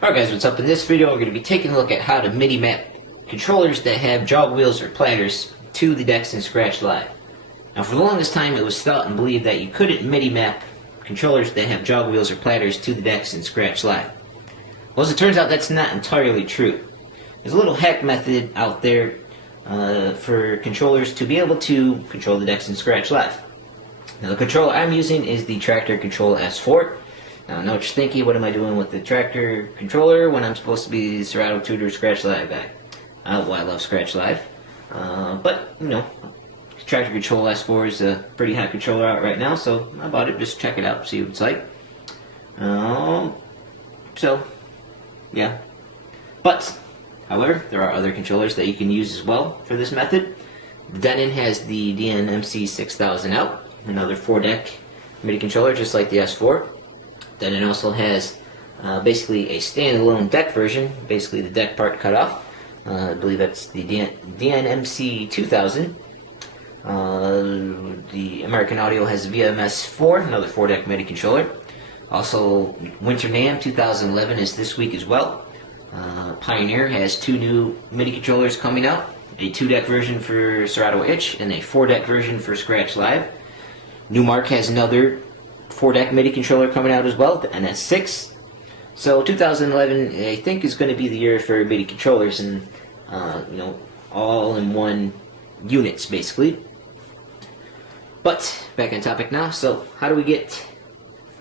Alright guys, what's up? In this video we're going to be taking a look at how to MIDI map controllers that have jog wheels or platters to the decks in Scratch Live. Now for the longest time it was thought and believed that you couldn't MIDI map controllers that have jog wheels or platters to the decks in Scratch Live. Well, as it turns out, that's not entirely true. There's a little hack method out there for controllers to be able to control the decks in Scratch Live. Now the controller I'm using is the Traktor S4. Now I know what you're thinking, what am I doing with the Traktor controller when I'm supposed to be the Serato Tutor Scratch Live guy? Well, I love Scratch Live, but you know, Traktor S4 is a pretty hot controller out right now, so I bought it just to check it out, see what it's like. So, yeah. But, however, there are other controllers that you can use as well for this method. Denon has the DN-MC6000 out, another 4-deck MIDI controller just like the S4. Then it also has basically a standalone deck version, basically the deck part cut off. I believe that's the DN-MC2000. The American Audio has VMS4, another 4-deck MIDI controller. Also, Winter NAMM 2011 is this week as well. Pioneer has 2 new MIDI controllers coming out, a 2-deck version for Serato Itch and a 4-deck version for Scratch Live. Newmark has another 4-deck MIDI controller coming out as well, the NS6. So 2011, I think, is going to be the year for MIDI controllers and you know, all-in-one units basically. But back on topic now. So how do we get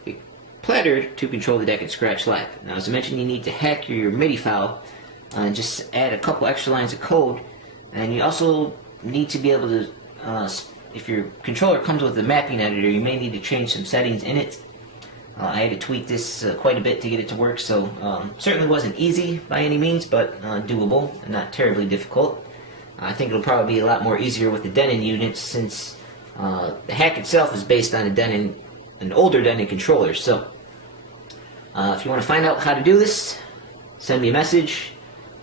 a platter to control the deck in Scratch Live? Now, as I mentioned, you need to hack your MIDI file and just add a couple extra lines of code, and you also need to be able to if your controller comes with a mapping editor, you may need to change some settings in it. I had to tweak this quite a bit to get it to work, so certainly wasn't easy by any means, but doable and not terribly difficult. I think it'll probably be a lot more easier with the Denon units, since the hack itself is based on an older Denon controller. So if you want to find out how to do this, send me a message.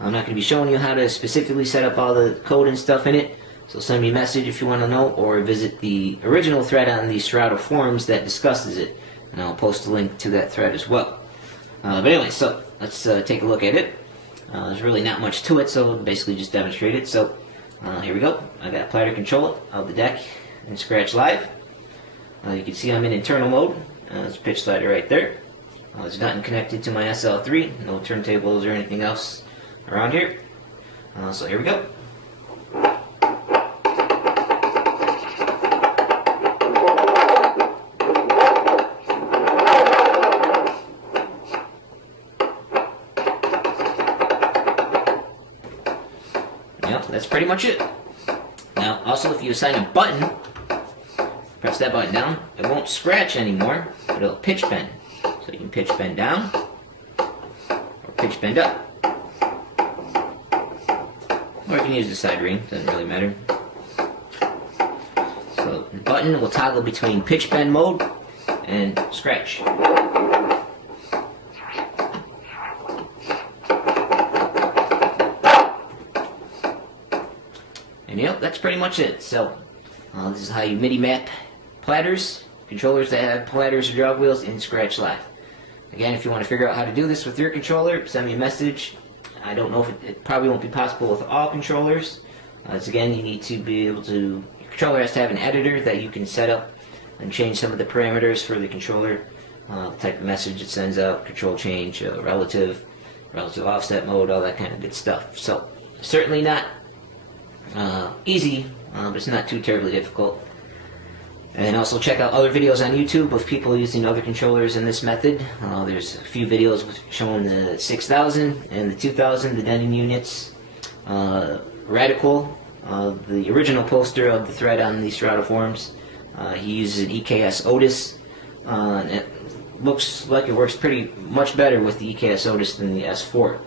I'm not going to be showing you how to specifically set up all the code and stuff in it. So send me a message if you want to know, or visit the original thread on the Serato forums that discusses it, and I'll post a link to that thread as well. But anyway, so let's take a look at it. There's really not much to it, so basically just demonstrate it. So here we go. I got platter control of the deck in Scratch Live. You can see I'm in internal mode. There's a pitch slider right there. There's nothing connected to my SL3, no turntables or anything else around here. So here we go. Yep, that's pretty much it. Now, also, if you assign a button, press that button down, it won't scratch anymore, but it'll pitch bend. So you can pitch bend down, or pitch bend up. Or you can use the side ring, doesn't really matter. So the button will toggle between pitch bend mode and scratch. And yep, that's pretty much it. So this is how you MIDI map platters, controllers that have platters or jog wheels in Scratch Live. Again, if you want to figure out how to do this with your controller, send me a message. I don't know if it probably won't be possible with all controllers. Again, you need to be able to, your controller has to have an editor that you can set up and change some of the parameters for the controller, the type of message it sends out, control change, relative offset mode, all that kind of good stuff. So certainly not easy, but it's not too terribly difficult. And also check out other videos on YouTube of people using other controllers in this method. There's a few videos showing the 6000 and the 2000, the Denon units. Radical, the original poster of the thread on the Serato forums, he uses an EKS Otis. And it looks like it works pretty much better with the EKS Otis than the S4.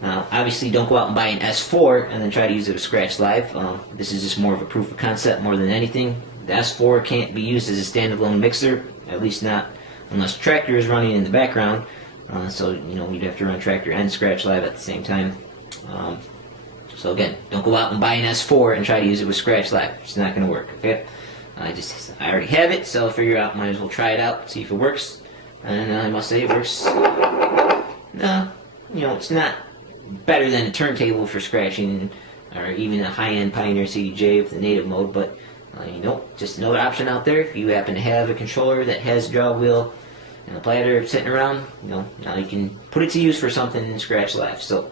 Now, obviously, don't go out and buy an S4 and then try to use it with Scratch Live. This is just more of a proof of concept more than anything. The S4 can't be used as a standalone mixer, at least not unless Traktor is running in the background. So, you know, you'd have to run Traktor and Scratch Live at the same time. So again, don't go out and buy an S4 and try to use it with Scratch Live. It's not going to work, okay? I already have it, so I'll figure out, might as well try it out, see if it works. And I must say it works it's not better than a turntable for scratching, or even a high-end Pioneer CDJ with the native mode, but just another option out there. If you happen to have a controller that has a jog wheel and a platter sitting around, now you can put it to use for something in Scratch Live. So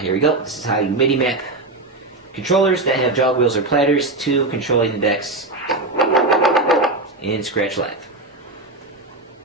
here we go. This is how you MIDI map controllers that have jog wheels or platters to controlling the decks in Scratch Live.